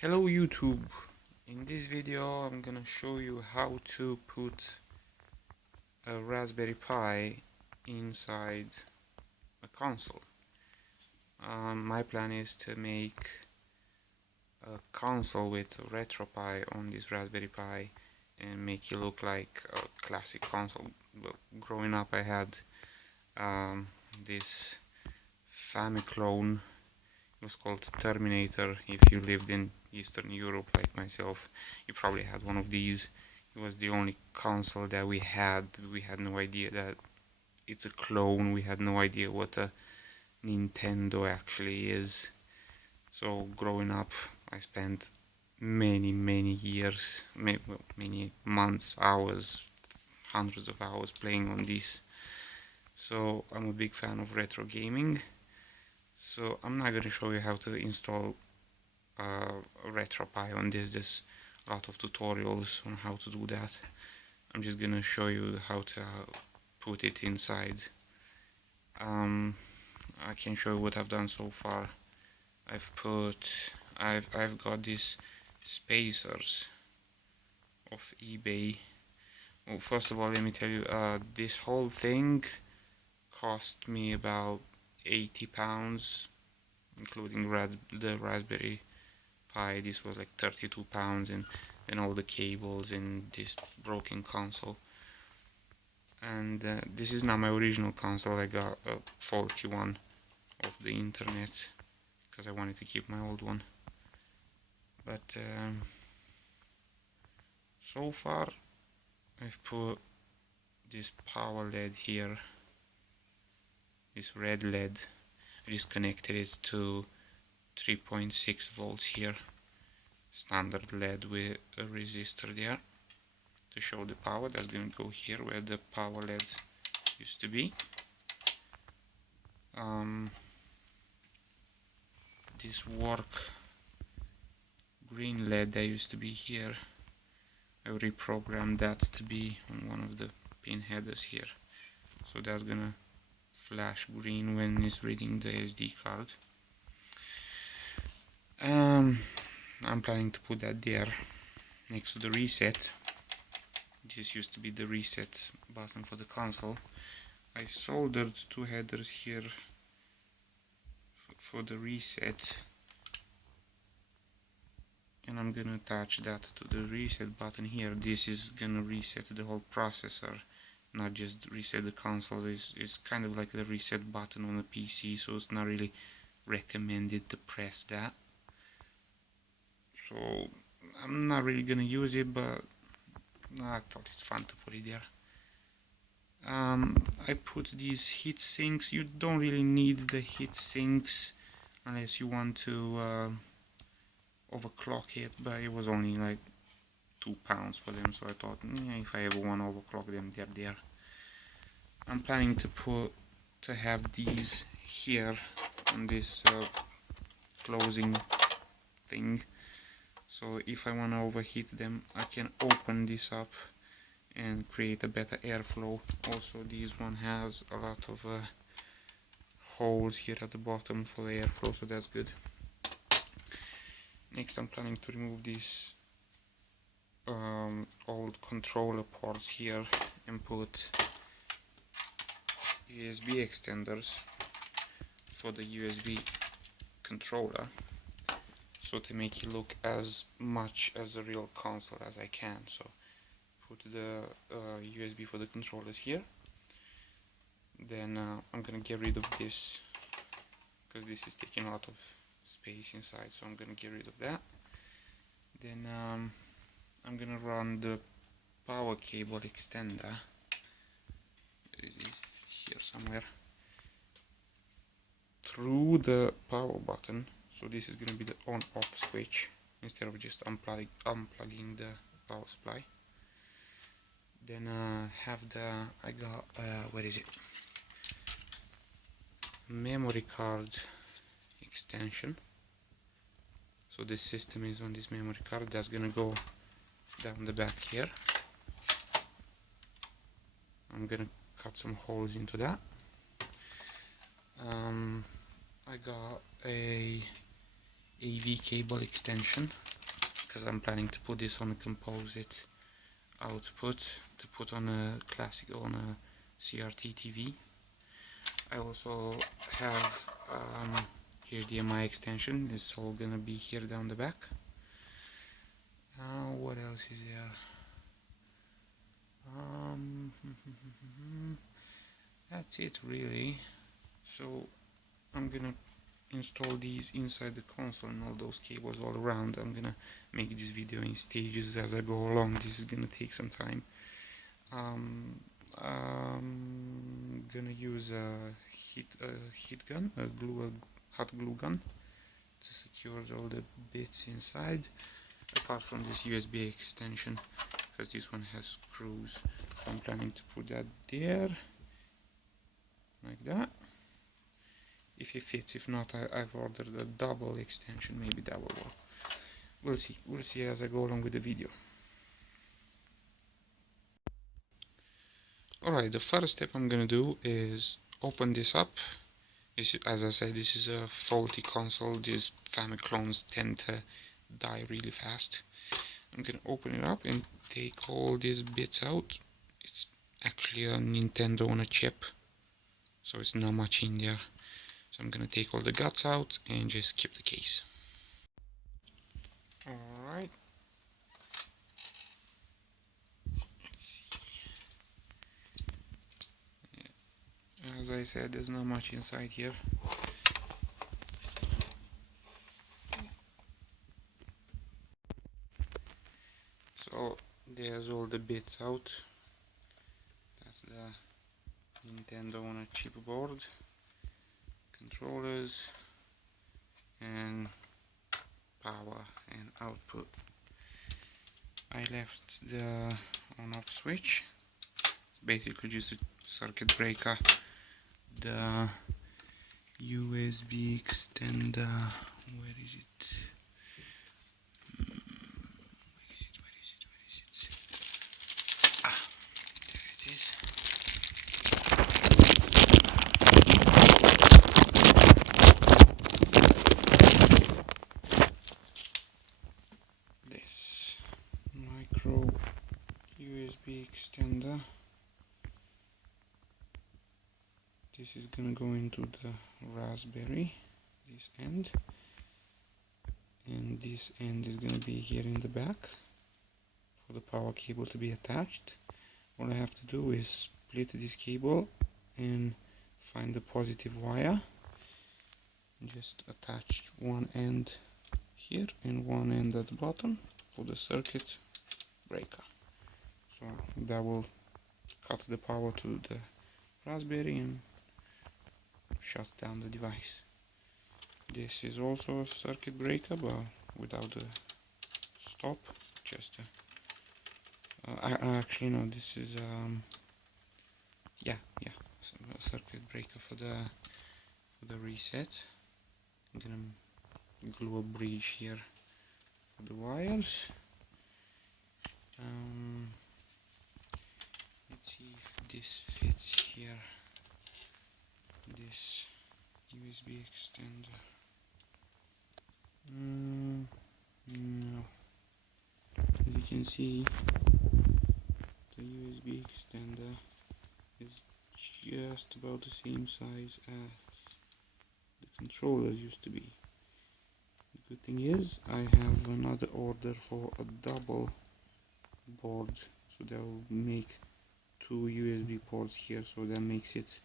Hello YouTube. In this video I'm gonna show you how to put a Raspberry Pi inside a console. My plan is to make a console with a RetroPie on this Raspberry Pi and make it look like a classic console. Well, growing up I had this Famiclone. It was called Terminator. If you lived in Eastern Europe like myself, you probably had one of these. It was the only console that we had. We had no idea that it's a clone. We had no idea what a Nintendo actually is. So growing up, I spent many years, many months, hours, hundreds of hours playing on this. So I'm a big fan of retro gaming. So I'm not going to show you how to install RetroPie on this. There's a lot of tutorials on how to do that. I'm just going to show you how to put it inside. I can show you what I've done so far. I've got these spacers of eBay. Well, first of all, let me tell you, this whole thing cost me about £80, including the Raspberry Pi. This was like £32, and all the cables and this broken console. And this is not my original console. I got a faulty one off the internet because I wanted to keep my old one. But so far I've put this power LED here, this red LED. I just connected it to 3.6 volts here, standard LED with a resistor there to show the power. That's going to go here where the power LED used to be. This work green LED that used to be here, I reprogrammed that to be on one of the pin headers here, so that's gonna flash green when it's reading the SD card. I'm planning to put that there next to the reset. This used to be the reset button for the console. I soldered two headers here for the reset, and I'm gonna attach that to the reset button here. This is gonna reset the whole processor, not just reset the console. It's kind of like the reset button on a PC, so it's not really recommended to press that. So I'm not really gonna use it, but I thought it's fun to put it there. I put these heat sinks. You don't really need the heat sinks unless you want to overclock it, but it was only like £2 for them, so I thought, if I ever want to overclock them, they're there. I'm planning to have these here on this closing thing, so if I want to overheat them, I can open this up and create a better airflow. Also, this one has a lot of holes here at the bottom for the airflow, so that's good. Next, I'm planning to remove these old controller ports here and put USB extenders for the USB controller, so to make it look as much as a real console as I can. So put the USB for the controllers here. Then I'm gonna get rid of this because this is taking a lot of space inside, so I'm gonna get rid of that. Then I'm gonna run the power cable extender. There it is here somewhere, through the power button. So this is gonna be the on-off switch instead of just unplugging the power supply. Then I got where is it? Memory card extension. So this system is on this memory card. That's gonna go down the back here. I'm gonna cut some holes into that. I got a AV cable extension because I'm planning to put this on a composite output to put on a classic, on a CRT TV. I also have HDMI extension. It's all gonna be here down the back. What else is there? That's it really. So I'm gonna install these inside the console and all those cables all around. I'm gonna make this video in stages as I go along. This is gonna take some time. I'm gonna use a heat gun, a hot glue gun, to secure all the bits inside, apart from this USB extension, because this one has screws. So I'm planning to put that there, like that. If it fits, if not, I've ordered a double extension, maybe that will work. We'll see as I go along with the video. Alright, the first step I'm gonna do is open this up. As I said, this is a faulty console. These Famiclones tend to die really fast. I'm gonna open it up and take all these bits out. It's actually a Nintendo on a chip, so it's not much in there. So I'm gonna take all the guts out and just keep the case. Alright. Let's see. Yeah. As I said, there's not much inside here. So there's all the bits out. That's the Nintendo on a chip board, controllers, and power and output. I left the on-off switch. It's basically just a circuit breaker. The USB extender, where is it? Ah, there it is. This micro USB extender. This is gonna go into the Raspberry, this end, and this end is gonna be here in the back for the power cable to be attached. All I have to do is split this cable and find the positive wire. Just attach one end here and one end at the bottom for the circuit breaker. So that will cut the power to the Raspberry and shut down the device. This is also a circuit breaker, but without the stop. Just actually no, this is a circuit breaker for the reset. I'm gonna glue a bridge here for the wires. Let's see if this fits here. This USB extender. No. As you can see, the USB extender is just about the same size as the controllers used to be. The good thing is I have another order for a double board, so that will make two USB ports here, so that makes it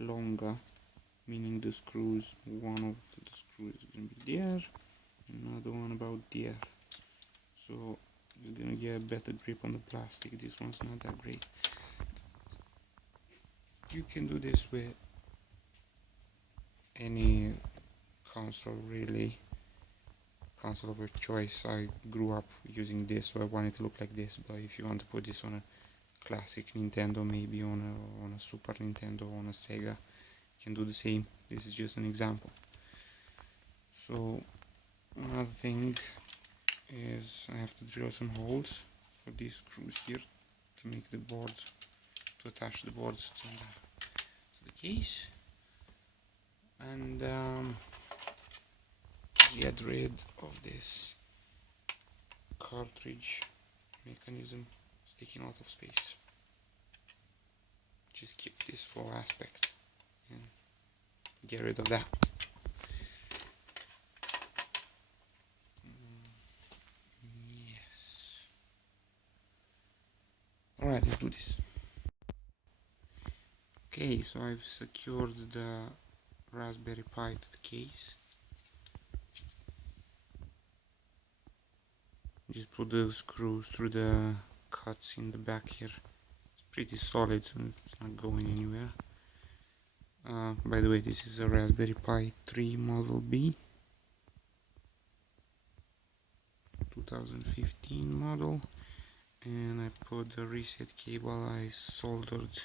longer, meaning the screws, one of the screws is going to be there, another one about there, so you're going to get a better grip on the plastic. This one's not that great. You can do this with any console really, console of your choice. I grew up using this, so I want it to look like this, but if you want to put this on a classic Nintendo, maybe on a Super Nintendo, on a Sega, you can do the same. This is just an example. So another thing is I have to drill some holes for these screws here to make the board, to attach the boards to the case, and get rid of this cartridge mechanism is taking a lot of space. Just keep this flow aspect and get rid of that. Yes. Alright, let's do this. Okay, so I've secured the Raspberry Pi to the case. Just put the screws through the cuts in the back here. It's pretty solid, so it's not going anywhere. By the way, this is a Raspberry Pi 3 Model B 2015 model, and I put the reset cable. I soldered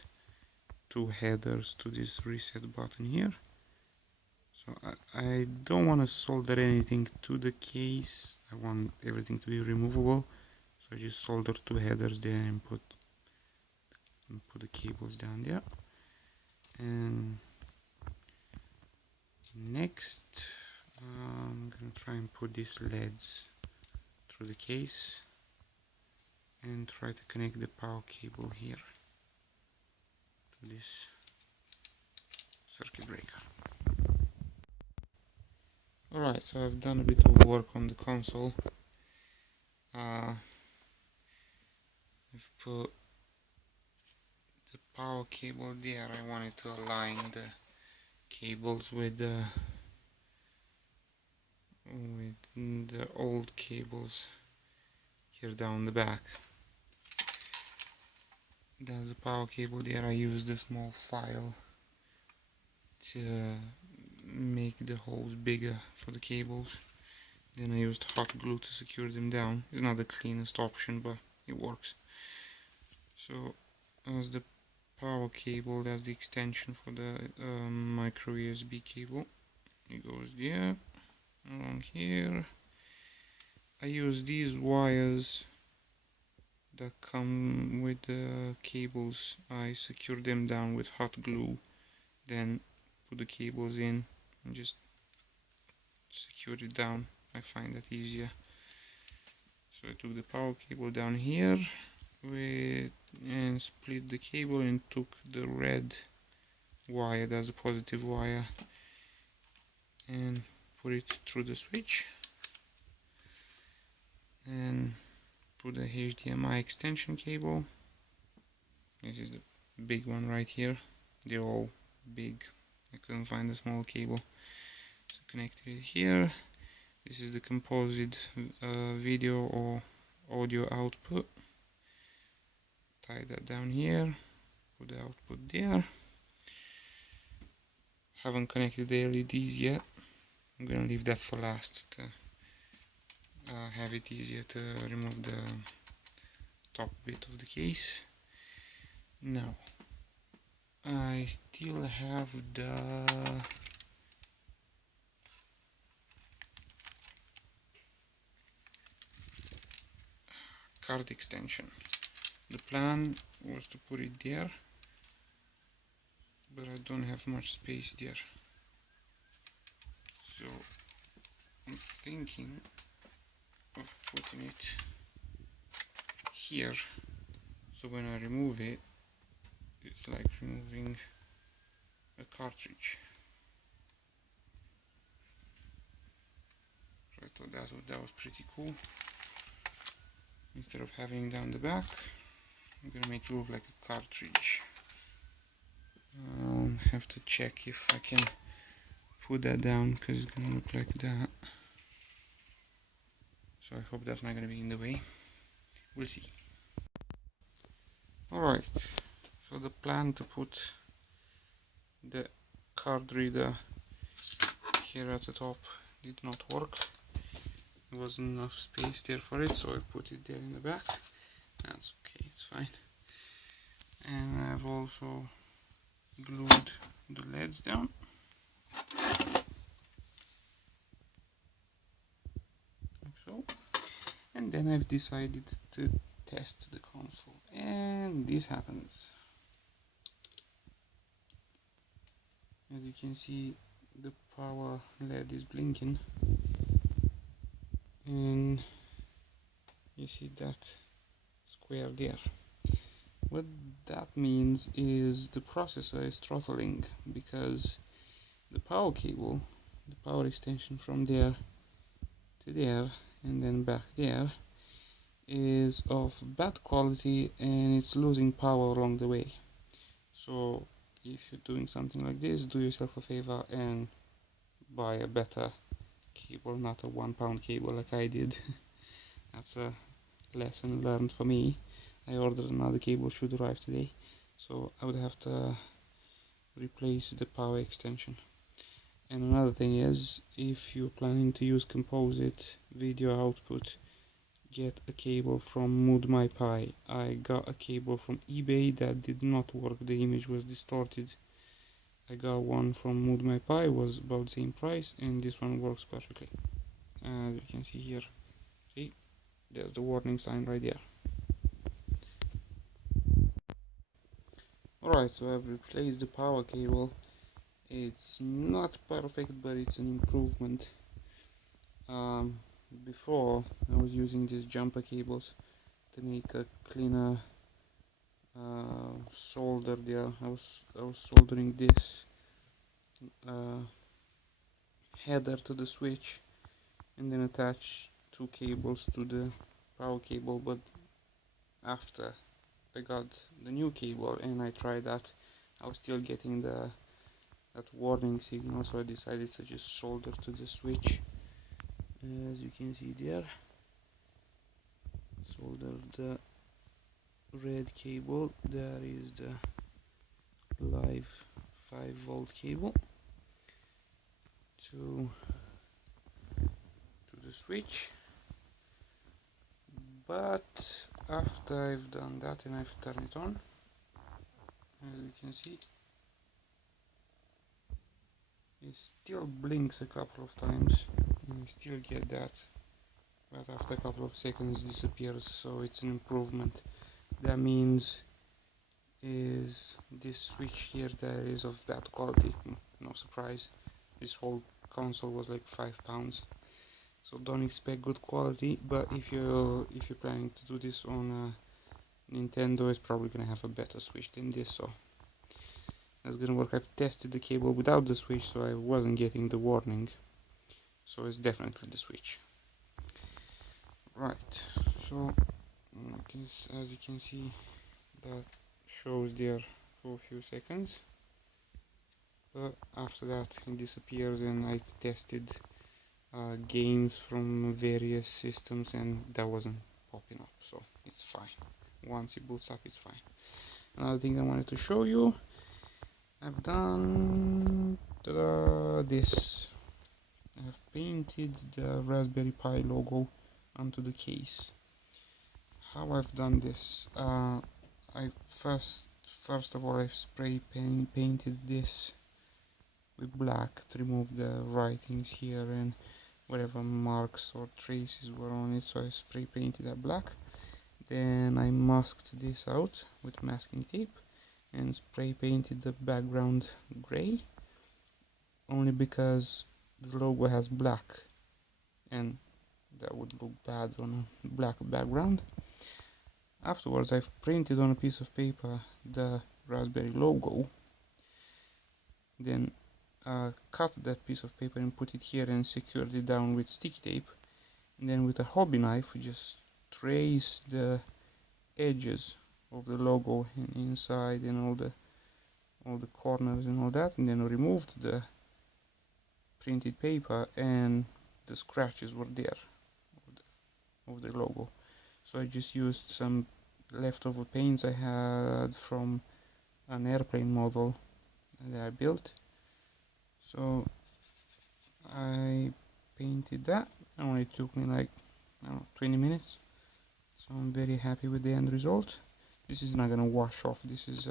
2 headers to this reset button here. So I don't want to solder anything to the case. I want everything to be removable, so I just solder 2 headers there and put the cables down there. And next I'm gonna try and put these LEDs through the case and try to connect the power cable here to this circuit breaker. Alright, so I've done a bit of work on the console. I've put the power cable there. I wanted to align the cables with the old cables here down the back. There's a power cable there. I used a small file to make the holes bigger for the cables. Then I used hot glue to secure them down. It's not the cleanest option, but it works. So as the power cable, that's the extension for the micro USB cable. It goes there, along here. I use these wires that come with the cables. I secure them down with hot glue, then put the cables in and just secure it down. I find that easier. So I took the power cable down here and split the cable and took the red wire, that's a positive wire, and put it through the switch and put the HDMI extension cable. This is the big one right here. They're all big. I couldn't find a small cable, so connected it here. This is the composite video or audio output. Tie that down here, put the output there. Haven't connected the LEDs yet. I'm gonna leave that for last to have it easier to remove the top bit of the case. Now I still have the card extension. The plan was to put it there, but I don't have much space there. So I'm thinking of putting it here, so when I remove it, it's like removing a cartridge. So I thought that was pretty cool. Instead of having down the back, I'm gonna make it look like a cartridge. I'll have to check if I can put that down, because it's gonna look like that. So I hope that's not gonna be in the way. We'll see. Alright, so the plan to put the card reader here at the top did not work. There wasn't enough space there for it, so I put it there in the back. That's okay, it's fine. And I've also glued the LEDs down. Like so. And then I've decided to test the console. And this happens. As you can see, the power LED is blinking. And You see that square there. What that means is the processor is throttling because the power cable, the power extension from there to there and then back there, is of bad quality and it's losing power along the way. So if you're doing something like this, do yourself a favor and buy a better cable, not a £1 cable like I did. That's a lesson learned for me. I ordered another cable, should arrive today, so I would have to replace the power extension. And another thing is, if you're planning to use composite video output, get a cable from MoodMyPie. I got a cable from eBay that did not work, the image was distorted. I got one from MoodMyPie, was about the same price, and this one works perfectly. As you can see here, see, there's the warning sign right there. Alright, so I've replaced the power cable. It's not perfect, but it's an improvement. Before I was using these jumper cables to make a cleaner solder there. I was soldering this header to the switch and then attach two cables to the power cable, but after I got the new cable and I tried that, I was still getting that warning signal, so I decided to just solder to the switch. As you can see there, solder the red cable. There is the live 5-volt cable to the switch. But after I've done that and I've turned it on, as you can see, it still blinks a couple of times and you still get that, but after a couple of seconds disappears, so it's an improvement. That means is this switch here that is of bad quality. No surprise, this whole console was like £5, so don't expect good quality. But if you're planning to do this on a Nintendo, it's probably gonna have a better switch than this, so that's gonna work. I've tested the cable without the switch, so I wasn't getting the warning, so it's definitely the switch. Right, so as you can see, that shows there for a few seconds, but after that it disappears, and I tested games from various systems and that wasn't popping up, so it's fine. Once it boots up, it's fine. Another thing I wanted to show you, I've done this. I've painted the Raspberry Pi logo onto the case. How I've done this, I first of all I spray painted this with black to remove the writings here and whatever marks or traces were on it, so I spray painted that black. Then I masked this out with masking tape and spray painted the background gray, only because the logo has black and that would look bad on a black background. Afterwards I've printed on a piece of paper the Raspberry logo, then cut that piece of paper and put it here and secured it down with sticky tape, and then with a hobby knife just trace the edges of the logo and inside and all the corners and all that, and then removed the printed paper and the scratches were there of the logo. So I just used some leftover paints I had from an airplane model that I built, so I painted that. It only took me like, I don't know, 20 minutes, so I'm very happy with the end result. This is not gonna wash off, this is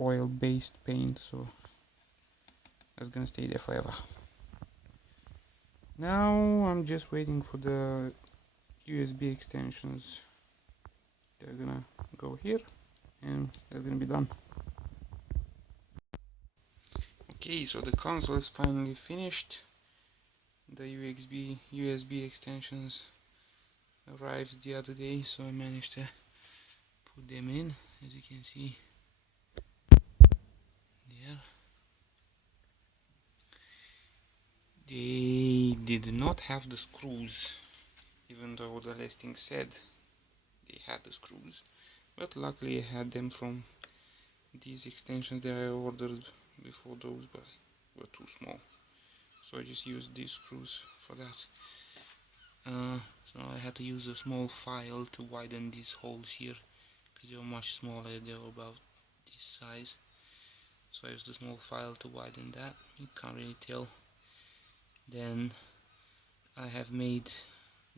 oil based paint, so that's gonna stay there forever. Now I'm just waiting for the USB extensions. They're gonna go here and they're gonna be done. Okay, so the console is finally finished. The USB extensions arrived the other day, so I managed to put them in, as you can see there. They did not have the screws, even though the listing said they had the screws, but luckily I had them from these extensions that I ordered before those, but were too small, so I just used these screws for that. So I had to use a small file to widen these holes here, because they were much smaller, they were about this size, so I used a small file to widen that. You can't really tell. Then I have made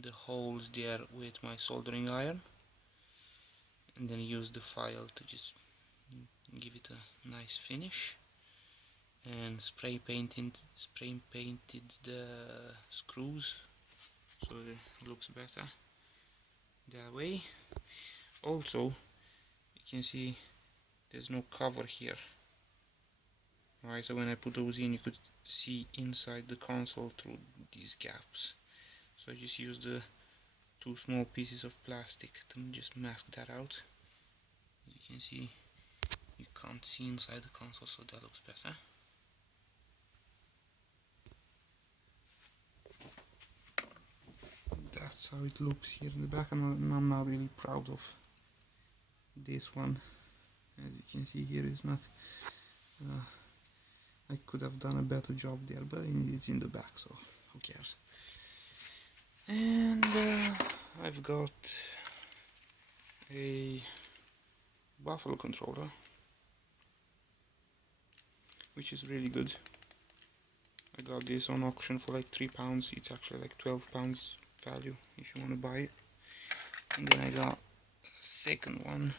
the holes there with my soldering iron, and then use the file to just give it a nice finish, and spray painted the screws so it looks better that way. Also, you can see there's no cover here, right? So when I put those in, you could see inside the console through these gaps, so I just used the two small pieces of plastic to just mask that out. As you can see, you can't see inside the console, so that looks better. That's how it looks here in the back, and I'm not really proud of this one. As you can see here, it's not I could have done a better job there, but it's in the back, so who cares. And I've got a Buffalo controller, which is really good. I got this on auction for like £3. It's actually like £12 value if you want to buy it. And then I got a second one.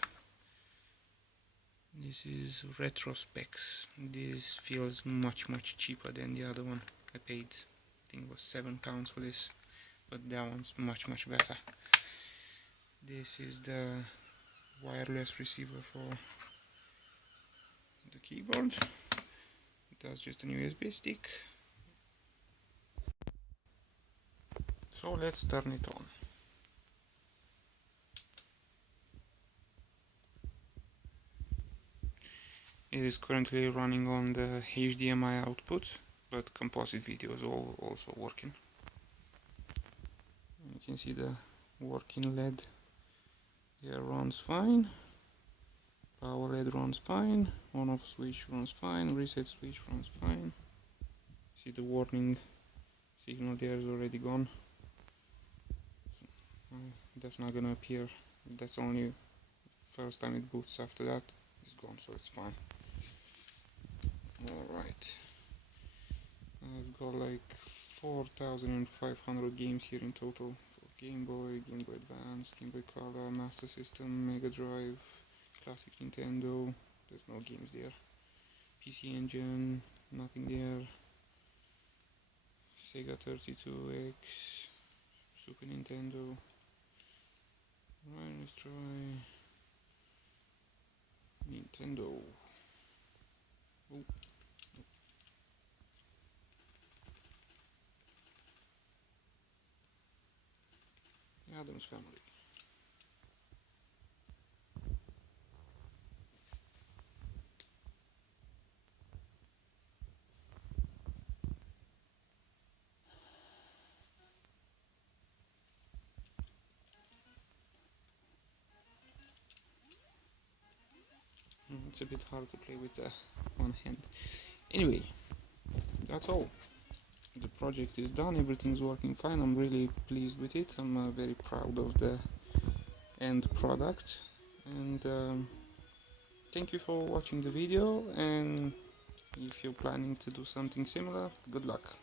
This is Retro Specs. This feels much cheaper than the other one. I paid, I think it was £7 for this, but that one's much better. This is the wireless receiver for the keyboard. That's just an USB stick. So let's turn it on. It is currently running on the HDMI output, but composite video is also working. You can see the working LED here runs fine. Power LED runs fine. On-off switch runs fine. Reset switch runs fine. See the warning signal there is already gone. That's not gonna appear. That's only first time it boots. After that, it's gone, so it's fine. Alright, I've got like 4,500 games here in total for Game Boy, Game Boy Advance, Game Boy Color, Master System, Mega Drive, Classic Nintendo. There's no games there. PC Engine, nothing there. Sega 32X, Super Nintendo. Right, let's try Nintendo. Oh. Adam's Family. It's a bit hard to play with one hand. Anyway, that's all. The project is done, everything's working fine. I'm really pleased with it. I'm very proud of the end product, and thank you for watching the video, and if you're planning to do something similar, good luck.